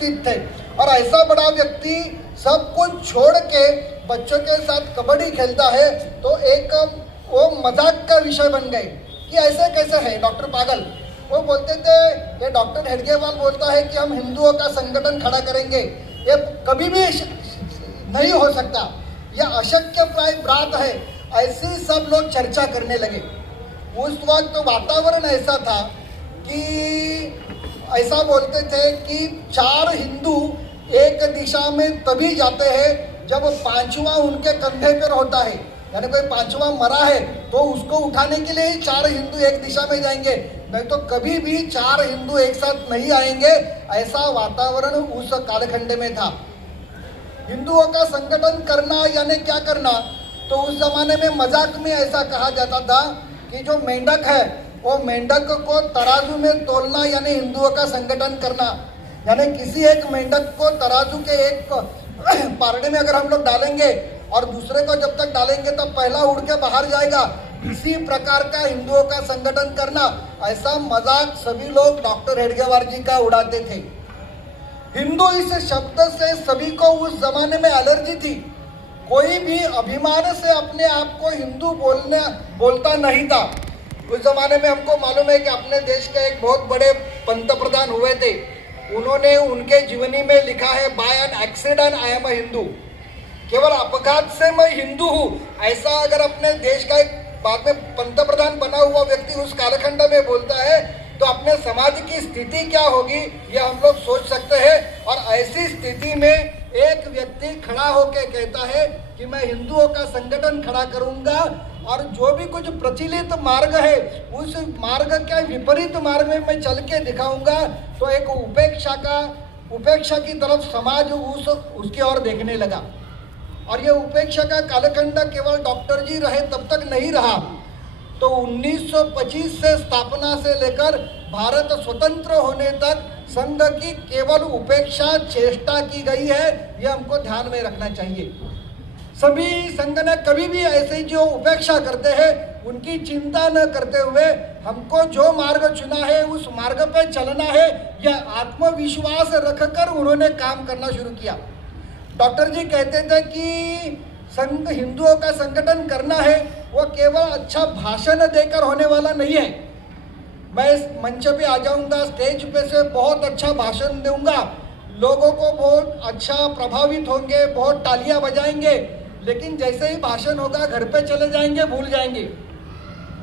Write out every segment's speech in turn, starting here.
थे और ऐसा बड़ा व्यक्ति सब कुछ छोड़ के बच्चों के साथ कबड्डी खेलता है तो एक वो मजाक का विषय बन गए कि ऐसे कैसे है डॉक्टर पागल। वो बोलते थे ये डॉक्टर हेडगेवार बोलता है कि हम हिंदुओं का संगठन खड़ा करेंगे, ये कभी भी नहीं हो सकता, यह अशक्य प्राय बात है। ऐसी सब लोग चर्चा करने लगे। उस वक्त तो वातावरण ऐसा था कि ऐसा बोलते थे कि 4 हिंदू एक दिशा में तभी जाते हैं जब 5वां उनके कंधे पर होता है, यानी कोई 5वां मरा है तो उसको उठाने के लिए ही 4 हिंदू एक दिशा में जाएंगे, नहीं तो कभी भी 4 हिंदू एक साथ नहीं आएंगे। ऐसा वातावरण उस कालखंड में था। हिंदुओं का संगठन करना यानी क्या करना, तो उस जमाने में मजाक में ऐसा कहा जाता था कि जो मेंढक है वो मेंढक को तराजू में तोलना यानी हिंदुओं का संगठन करना। यानी किसी एक मेंढक को तराजू के एक पारने में अगर हम लोग डालेंगे और दूसरे को जब तक डालेंगे तब पहला उड़ के बाहर जाएगा, इसी प्रकार का हिंदुओं का संगठन करना। ऐसा मजाक सभी लोग डॉक्टर हेडगेवार जी का उड़ाते थे। हिंदू इस शब्द से सभी को उस जमाने में एलर्जी थी। कोई भी अभिमान से अपने आप को हिंदू बोलता नहीं था। उस जमाने में हमको मालूम है कि अपने देश के एक बहुत बड़े पंतप्रधान हुए थे, उन्होंने उनके जीवनी में लिखा है by an accident I am a Hindu, केवल अपघात से मैं हिंदू हूँ। ऐसा अगर अपने देश का एक बाद में पंतप्रधान बना हुआ व्यक्ति उस कालखंड में बोलता है तो अपने समाज की स्थिति क्या होगी यह हम लोग सोच सकते हैं। और ऐसी स्थिति में एक व्यक्ति खड़ा होकर कहता है कि मैं हिंदुओं का संगठन खड़ा करूंगा और जो भी कुछ प्रचलित मार्ग है उस मार्ग के विपरीत मार्ग में मैं चल के दिखाऊंगा, तो एक उपेक्षा की तरफ समाज उसकी ओर देखने लगा। और ये उपेक्षा का कालखंड केवल डॉक्टर जी रहे तब तक नहीं रहा, तो 1925 से स्थापना से लेकर भारत स्वतंत्र होने तक संघ की केवल उपेक्षा चेष्टा की गई है, यह हमको ध्यान में रखना चाहिए। सभी संघ ने कभी भी ऐसे जो उपेक्षा करते हैं उनकी चिंता न करते हुए हमको जो मार्ग चुना है उस मार्ग पे चलना है, यह आत्मविश्वास रखकर उन्होंने काम करना शुरू किया। डॉक्टर जी कहते थे कि संघ हिंदुओं का संगठन करना है वो केवल अच्छा भाषण देकर होने वाला नहीं है। मैं इस मंच पे आ जाऊंगा, स्टेज पे से बहुत अच्छा भाषण दूंगा, लोगों को बहुत अच्छा प्रभावित होंगे, बहुत तालियां बजाएंगे, लेकिन जैसे ही भाषण होगा घर पे चले जाएंगे, भूल जाएंगे।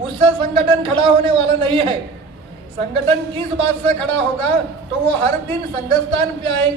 उससे संगठन खड़ा होने वाला नहीं है। संगठन किस बात से खड़ा होगा, तो वो हर दिन संघस्थान पे आएंगे।